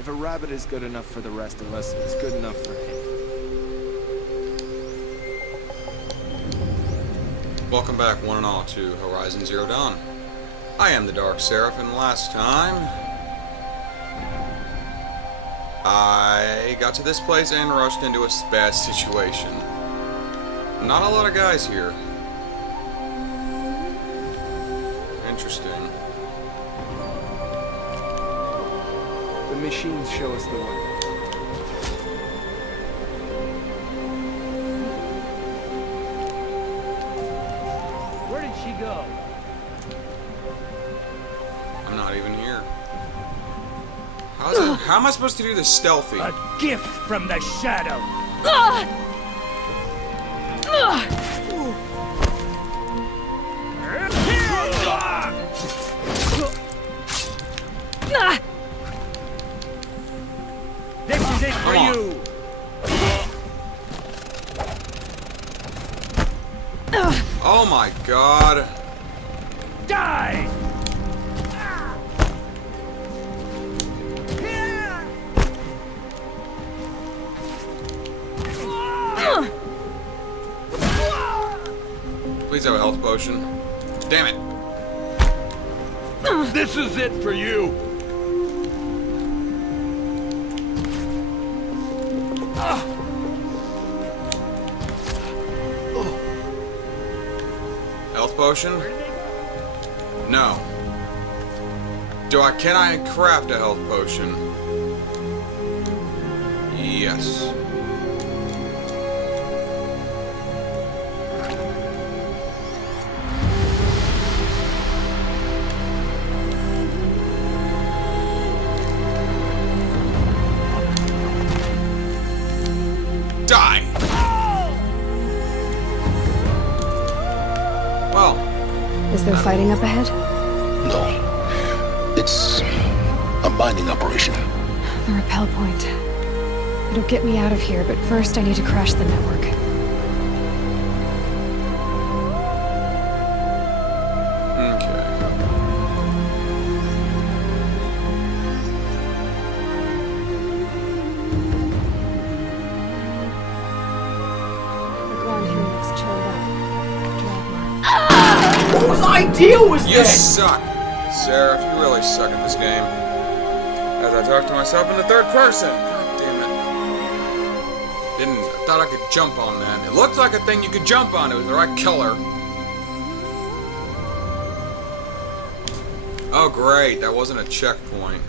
If a rabbit is good enough for the rest of us, it's good enough for him. Welcome back, one and all, to Horizon Zero Dawn. I am the Dark Seraph, and last time I got to this place and rushed into a bad situation. Not a lot of guys here. Interesting. The machines show us the way. Where did she go? I'm not even here. How am I supposed to do this stealthy? A gift from the shadow. This is it for you. Oh my god. Die! Please have a health potion. Damn it. This is it for you. Health potion? No. Can I craft a health potion? Yes. Die! Well. Is there fighting up ahead? No. It's a mining operation. The rappel point. It'll get me out of here, but first I need to crash the network. Whose idea was You this? suck! Seraph, you really suck at this game. As I talk to myself in the third person. God damn it. I thought I could jump on that. It looked like a thing you could jump on. It was the right color. Oh great, that wasn't a checkpoint.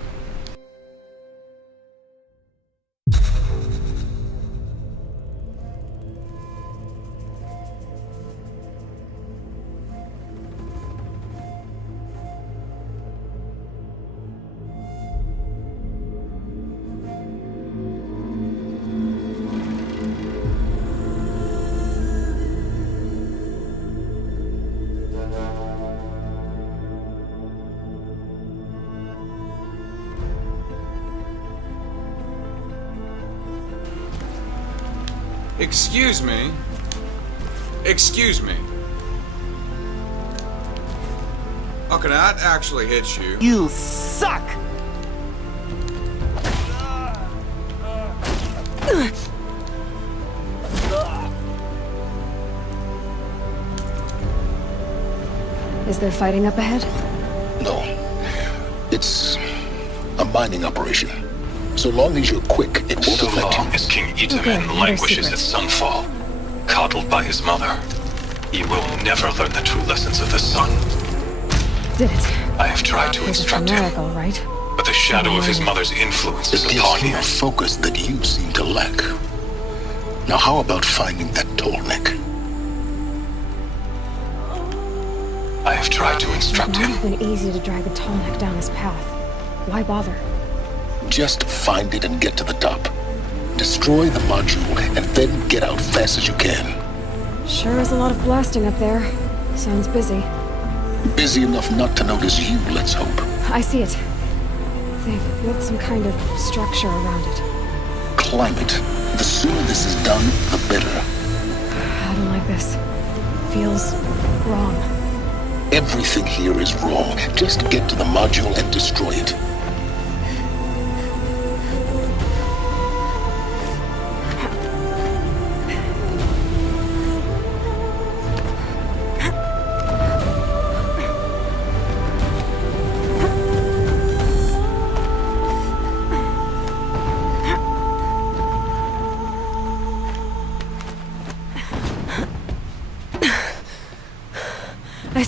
Excuse me. Excuse me. Okay, now that actually hits you. You suck! Is there fighting up ahead? No. It's a mining operation. So long as you're quick, it won't So affect long you. as King Okay, Itamen what are languishes at secrets? sunfall, coddled by his mother, he will never learn the true lessons of the sun. Did it? I have tried to It's a instruct chimeric, him, all right. but the shadow of his mother's influence It is gives upon him him. a focus that you seem to lack. Now how about finding that tall neck? I have tried to It instruct might have him. been easy to drag the tall neck down his path. Why bother? Just find it and get to the top. Destroy the module and then get out fast as you can. Sure is a lot of blasting up there. Sounds busy. Busy enough not to notice you, let's hope. I see it. They've built some kind of structure around it. Climb it. The sooner this is done, the better. I don't like this. Feels wrong. Everything here is wrong. Just get to the module and destroy it.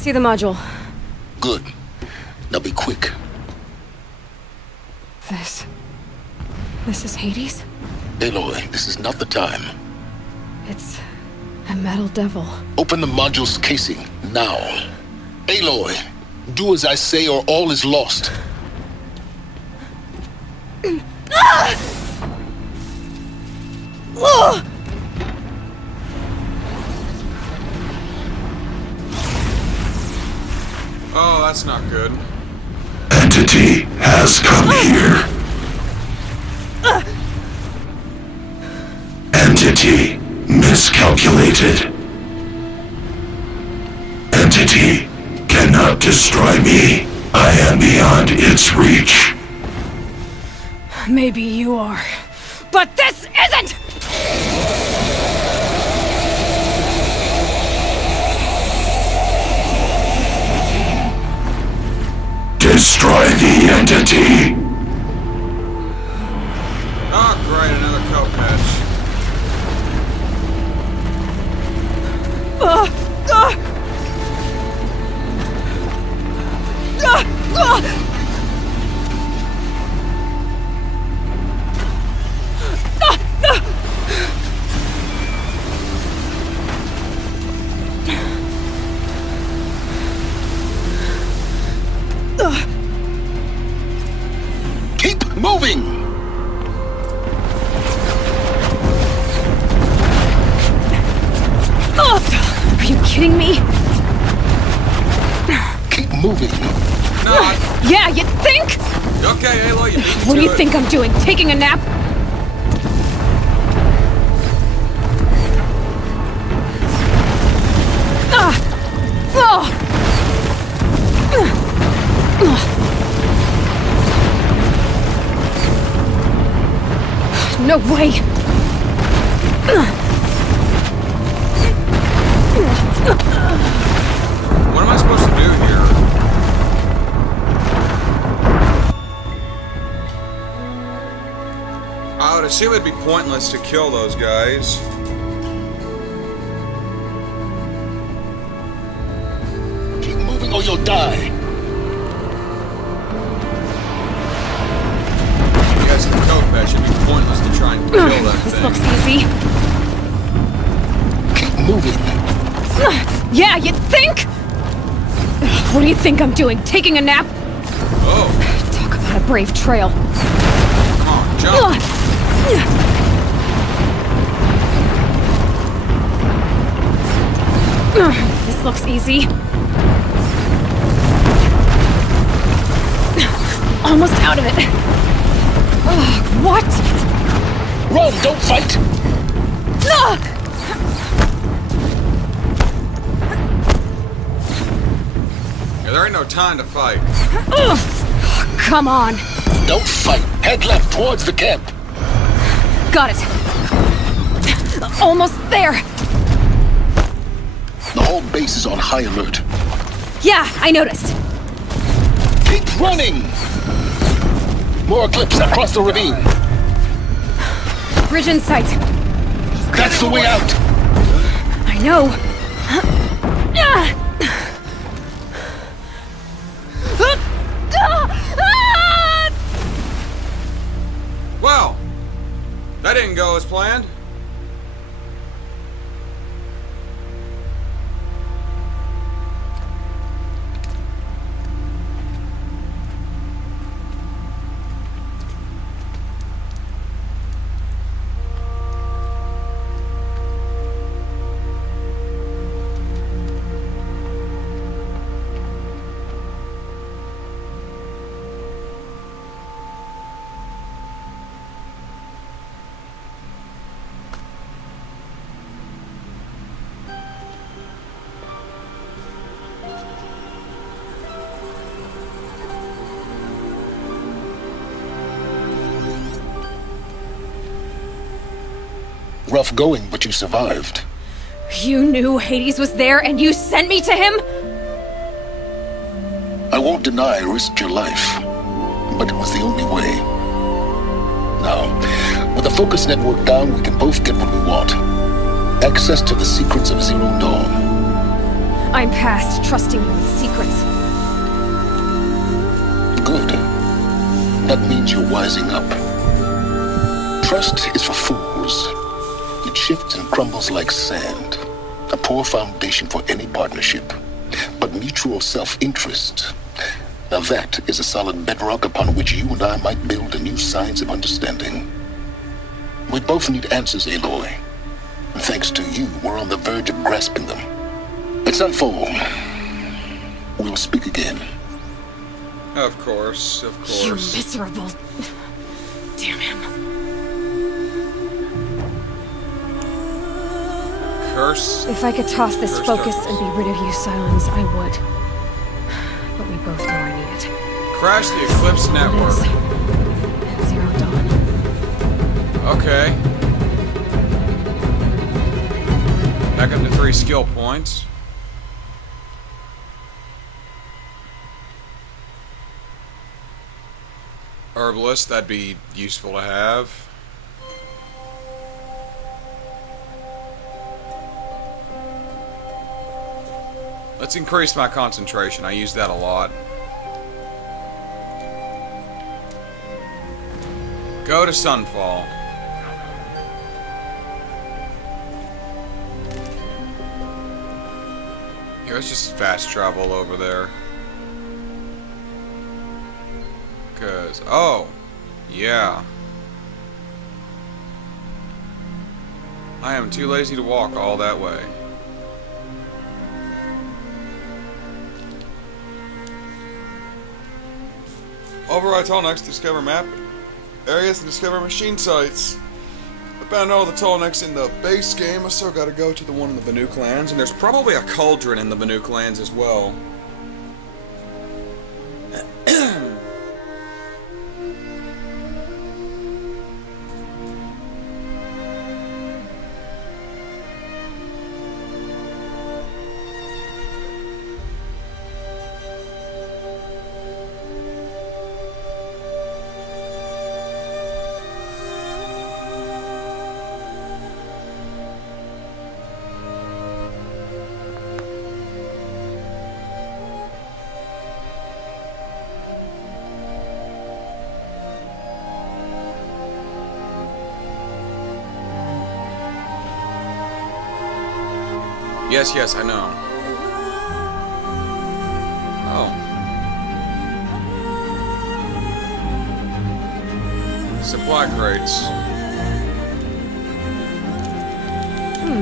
see the module. Good. Now be quick. This is Hades? Aloy, this is not the time. It's a metal devil. Open the module's casing, now. Aloy, do as I say or all is lost. Oh, that's not good. Entity has come here. Entity miscalculated. Entity cannot destroy me. I am beyond its reach. Maybe you are. But this isn't! Destroy the entity. Oh, great, another coat patch. Keep moving! Are you kidding me? Keep moving. No, Yeah, you think? okay, Aloy, you beat me What do to you it. think I'm doing? Taking a nap? No way! What am I supposed to do here? I would assume it'd be pointless to kill those guys. Keep moving or you'll die. Yes, the coat patch should be pointless to try and kill that This thing. looks easy. Keep moving. Yeah, you think? What do you think I'm doing? Taking a nap? Oh, Talk about a brave trail. come on, jump. This looks easy. Almost out of it. What? Run, don't fight! Yeah, there ain't no time to fight. Come on. Don't fight. Head left towards the camp. Got it. Almost there. The whole base is on high alert. Yeah, I noticed. Keep running! More Eclipse across the ravine. Bridge in sight. That's the way out. I know. Well, that didn't go as planned. Rough going, but you survived. You knew Hades was there and you sent me to him? I won't deny I risked your life, but it was the only way. Now, with the focus network down, we can both get what we want. Access to the secrets of Zero Dawn. I'm past trusting you with secrets. Good. That means you're wising up. Trust is for fools. It shifts and crumbles like sand. A poor foundation for any partnership. But mutual self-interest, now that is a solid bedrock upon which you and I might build a new science of understanding. We both need answers, Aloy. And thanks to you, we're on the verge of grasping them. It's unfold. We'll speak again. Of course, of You course. miserable... Damn him. Curse. If I could toss this Curse focus darkness. and be rid of you, Silence, I would. But we both know I need it. Crash the Eclipse network. At Zero Dawn. Okay. Back up to 3 skill points. Herbalist, that'd be useful to have. Let's increase my concentration. I use that a lot. Go to Sunfall. Here, let's just fast travel over there. Cause, oh, yeah. I am too lazy to walk all that way. Override Tallnecks, discover map areas and discover machine sites. I found all the Tallnecks in the base game. I still gotta go to the one in the Banuk lands, and there's probably a cauldron in the Banuk lands as well. Yes, yes, I know. Oh. Supply crates.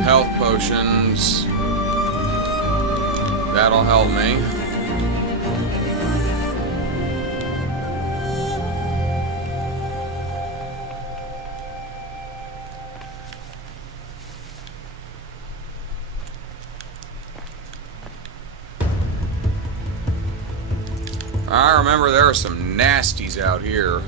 Health potions. That'll help me. I remember there are some nasties out here.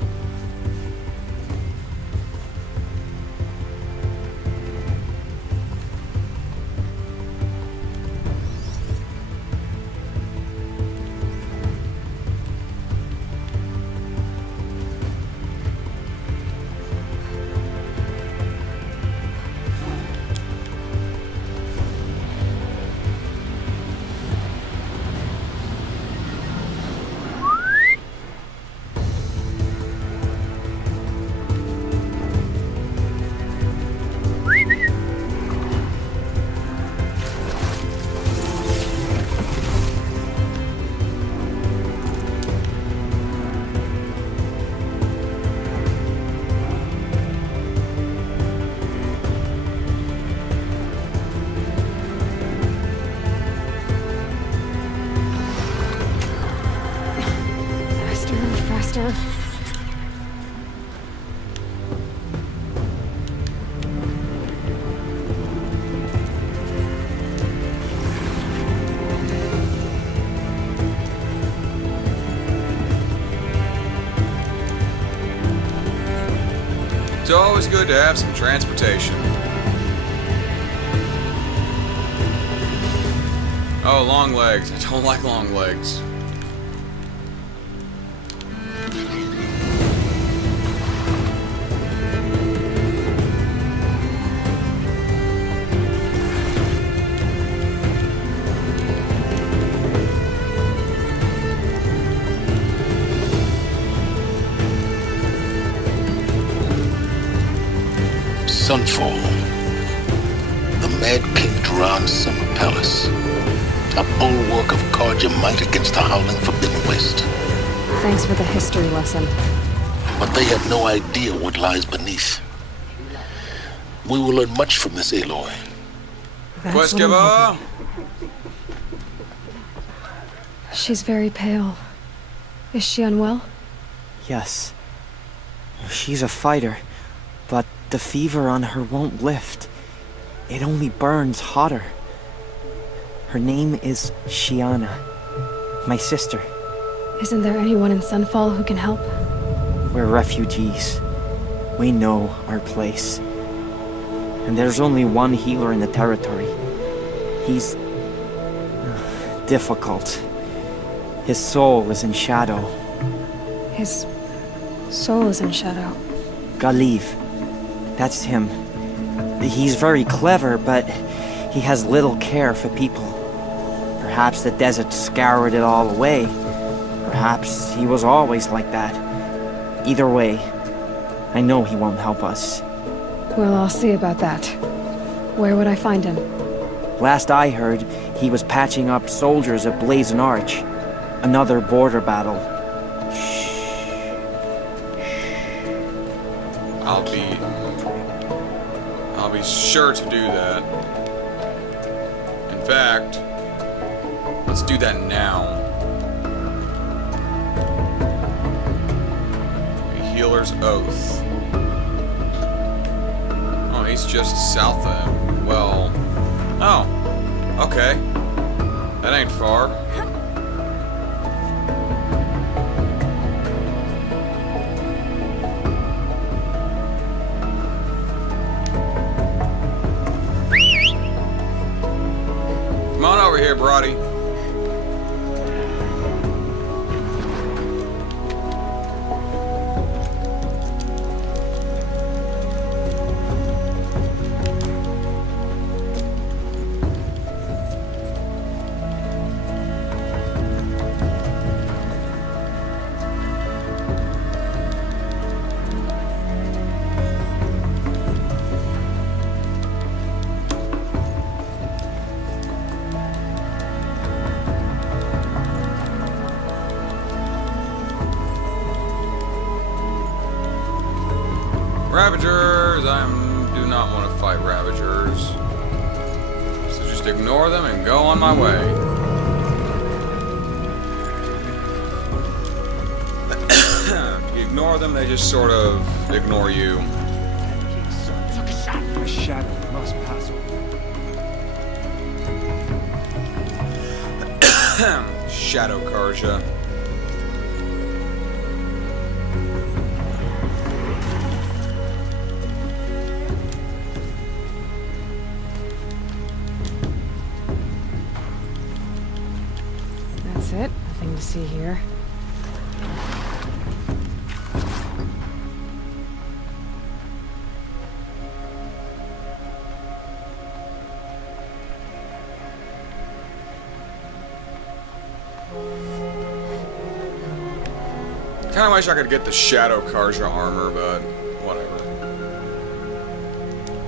Faster. It's always good to have some transportation. Oh, long legs. I don't like long legs. Sunfall. The Mad King Duran's summer palace. A bulwark of Carja might against the howling Forbidden West. Thanks for the history lesson. But they have no idea what lies beneath. We will learn much from this Aloy. That's Quest what I'm giver! hoping. She's very pale. Is she unwell? Yes. She's a fighter, but the fever on her won't lift. It only burns hotter. Her name is Shiana. My sister. Isn't there anyone in Sunfall who can help? We're refugees. We know our place. And there's only one healer in the territory. He's... difficult. His soul is in shadow. His soul is in shadow. Galiv. That's him. He's very clever, but he has little care for people. Perhaps the desert scoured it all away. Perhaps he was always like that. Either way, I know he won't help us. Well, I'll see about that. Where would I find him? Last I heard, he was patching up soldiers at Blazon Arch. Another border battle. I'll be sure to do that. In fact, let's do that now. A healer's oath. Oh, he's just south of... well... oh, okay. That ain't far. Come on over here, Brody. Ravagers! Do not want to fight Ravagers. So just ignore them and go on my way. If you ignore them, they just sort of ignore you. Took a shot. My shadow must pass over. Shadow Carja. That's it. Nothing to see here. Kinda wish I could get the Shadow Carja armor, but whatever.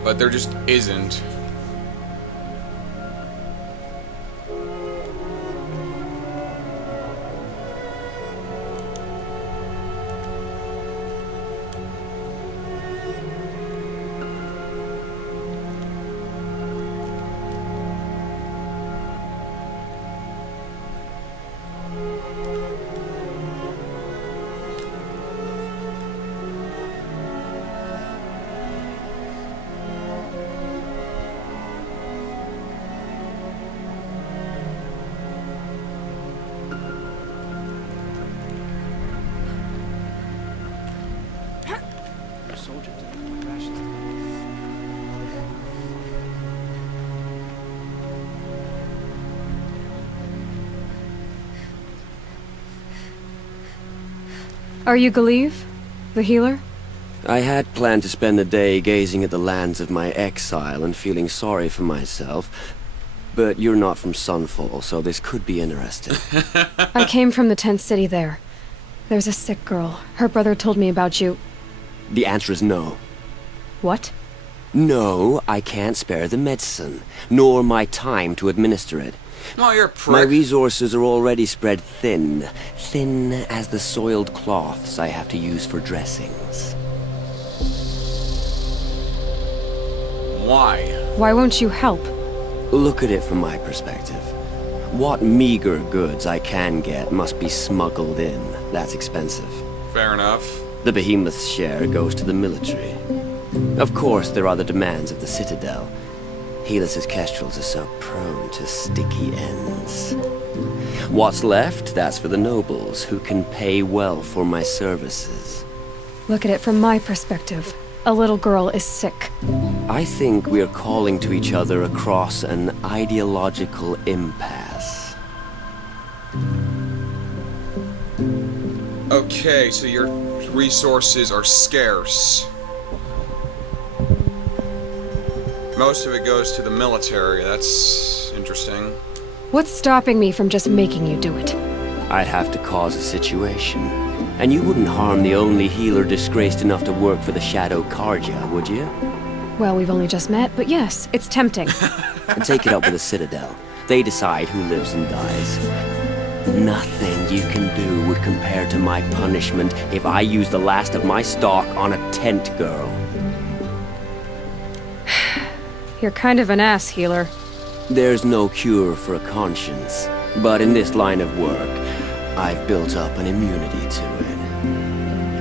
But there just isn't. Are you Galiv? The healer? I had planned to spend the day gazing at the lands of my exile and feeling sorry for myself. But you're not from Sunfall, so this could be interesting. I came from the tent city there. There's a sick girl. Her brother told me about you. The answer is no. What? No, I can't spare the medicine, nor my time to administer it. Well, you're a prick. My resources are already spread thin. Thin as the soiled cloths I have to use for dressings. Why? Why won't you help? Look at it from my perspective. What meager goods I can get must be smuggled in. That's expensive. Fair enough. The behemoth's share goes to the military. Of course, there are the demands of the Citadel. Helis's kestrels are so prone to sticky ends. What's left, that's for the nobles, who can pay well for my services. Look at it from my perspective. A little girl is sick. I think we're calling to each other across an ideological impasse. Okay, so your resources are scarce. Most of it goes to the military. That's interesting. What's stopping me from just making you do it? I'd have to cause a situation. And you wouldn't harm the only healer disgraced enough to work for the Shadow Karja, would you? Well, we've only just met, but yes, it's tempting. And take it up with the Citadel. They decide who lives and dies. Nothing you can do would compare to my punishment if I use the last of my stock on a tent girl. You're kind of an ass, healer. There's no cure for a conscience, but in this line of work, I've built up an immunity to it.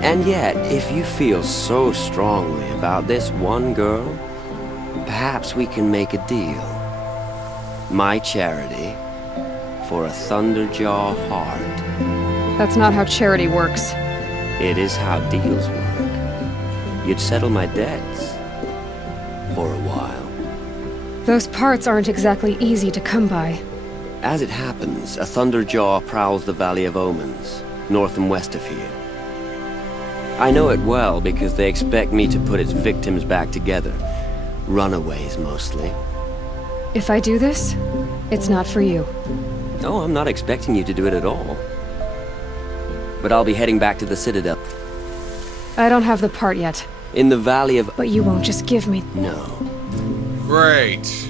And yet, if you feel so strongly about this one girl, perhaps we can make a deal. My charity for a Thunderjaw heart. That's not how charity works. It is how deals work. You'd settle my debts for a while. Those parts aren't exactly easy to come by. As it happens, a Thunderjaw prowls the Valley of Omens, north and west of here. I know it well because they expect me to put its victims back together. Runaways, mostly. If I do this, it's not for you. No, I'm not expecting you to do it at all. But I'll be heading back to the Citadel. I don't have the part yet. In the Valley of... But you won't just give me... No. Great.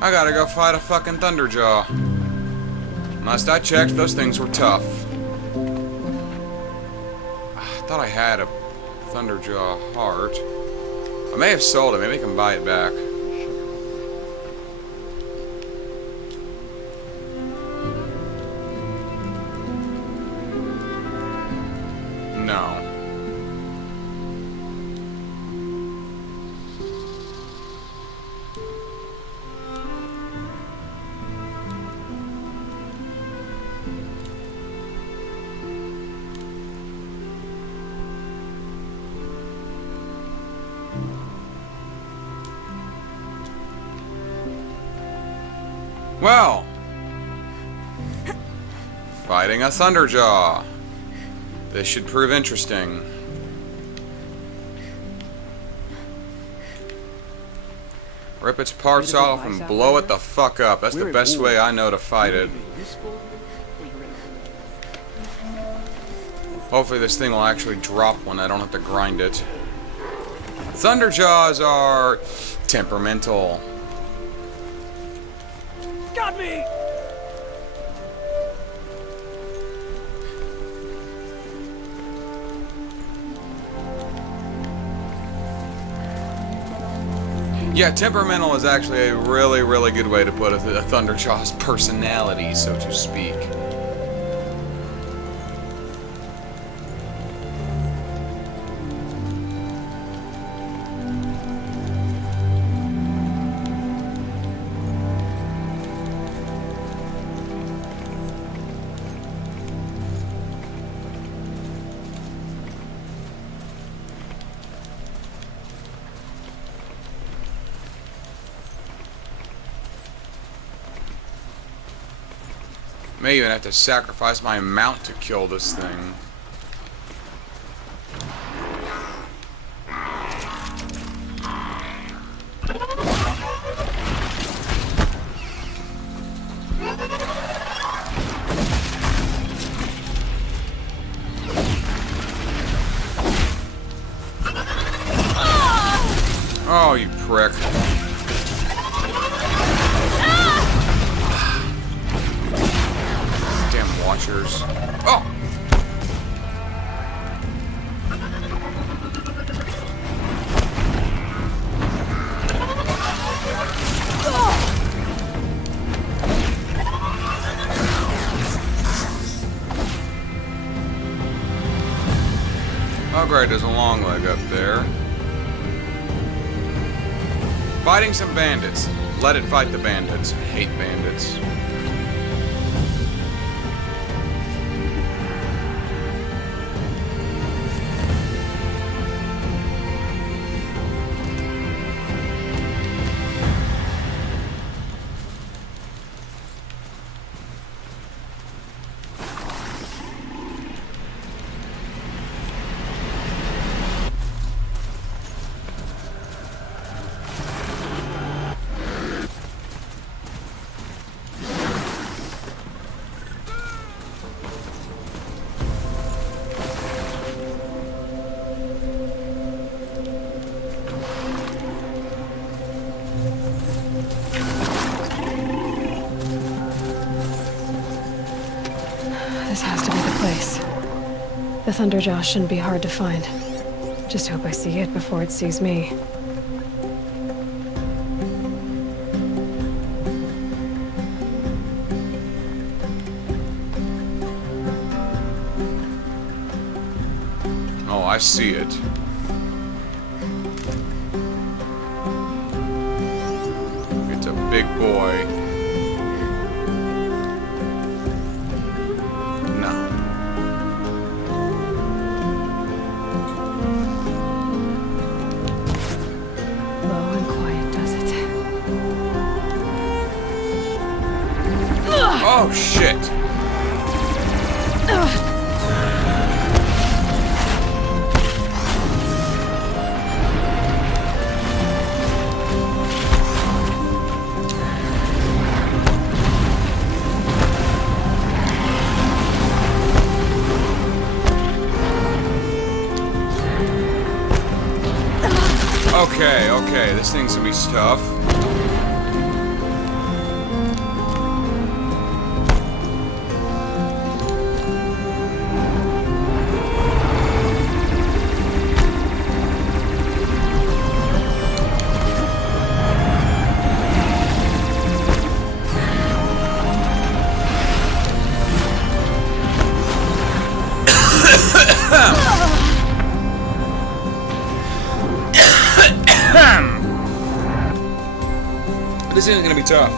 I gotta go fight a fucking Thunderjaw. Last I checked, those things were tough. I thought I had a Thunderjaw heart. I may have sold it. Maybe I can buy it back. No. Well, fighting a Thunderjaw. This should prove interesting. Rip its parts off and blow it the fuck up. That's the best way I know to fight it. Hopefully this thing will actually drop when I don't have to grind it. Thunderjaws are temperamental. Got me! Yeah, temperamental is actually a really, really good way to put a Thunderjaw's personality, so to speak. May even have to sacrifice my mount to kill this thing. Oh, you prick. Damn watchers. Oh! Oh great, there's a long leg up there. Fighting some bandits. Let it fight the bandits. I hate bandits. This has to be the place. The Thunderjaw shouldn't be hard to find. Just hope I see it before it sees me. Oh, I see it. It's a big boy. No. Low and quiet does it. Oh, shit. Okay, this thing's gonna be tough. This isn't gonna be tough.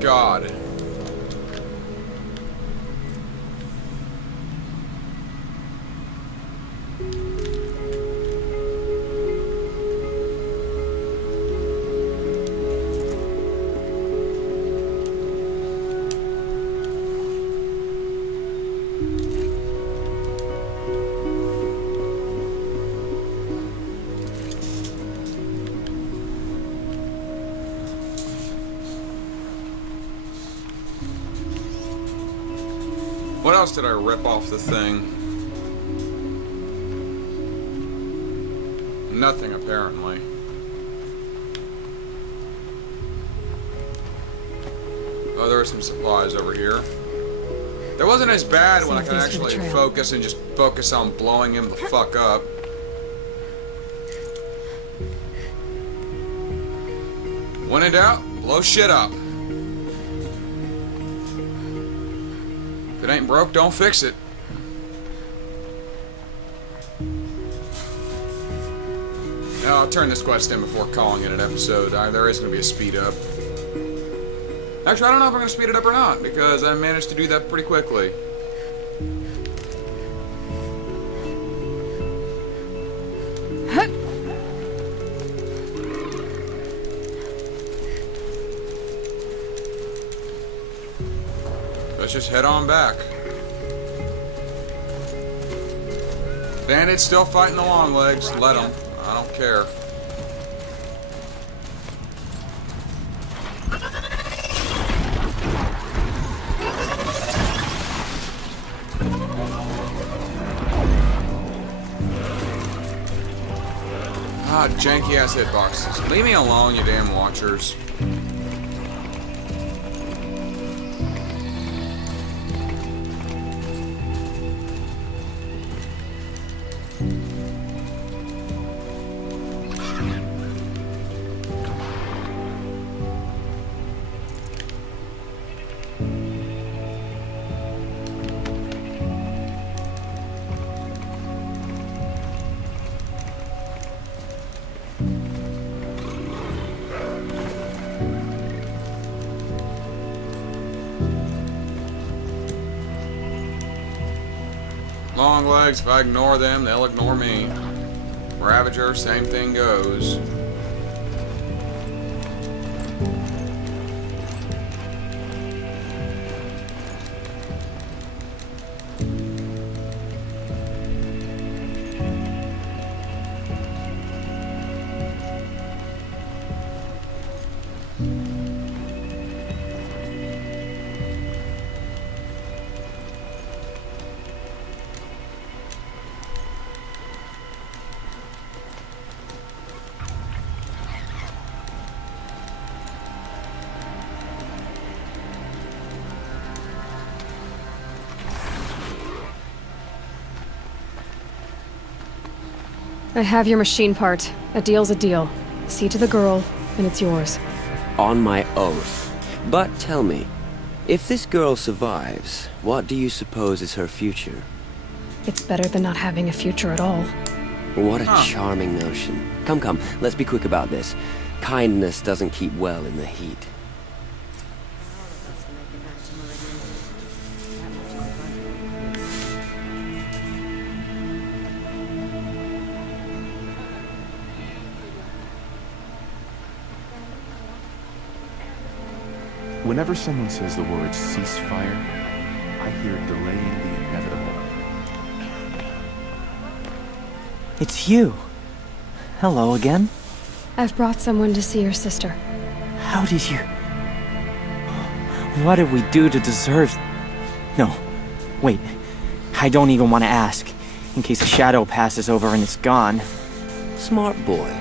God. What else did I rip off the thing? Nothing, apparently. Oh, there are some supplies over here. That wasn't as bad when I could actually focus and just focus on blowing him the fuck up. When in doubt, blow shit up. If it ain't broke, don't fix it. Now, I'll turn this quest in before calling it an episode. There is going to be a speed up. Actually, I don't know if I'm going to speed it up or not, because I managed to do that pretty quickly. Let's just head on back. Bandit's still fighting the long legs. Let him. I don't care. Ah, janky ass hitboxes. Leave me alone, you damn watchers. Long legs, if I ignore them, they'll ignore me. Ravager, same thing goes. I have your machine part. A deal's a deal. See to the girl, and it's yours. On my oath. But tell me, if this girl survives, what do you suppose is her future? It's better than not having a future at all. What a charming notion. Come, come, let's be quick about this. Kindness doesn't keep well in the heat. Whenever someone says the word ceasefire, I hear delaying the inevitable. It's you. Hello again. I've brought someone to see your sister. How did you... What did we do to deserve... No, wait. I don't even want to ask, in case a shadow passes over and it's gone. Smart boy.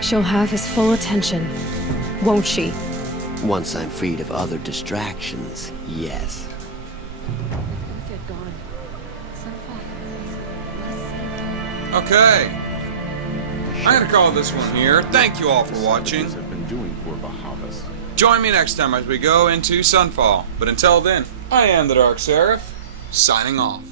She'll have his full attention, won't she? Once I'm freed of other distractions, yes. Okay. I'm gonna call this one here. Thank you all for watching. Join me next time as we go into Sunfall. But until then, I am the Dark Seraph, signing off.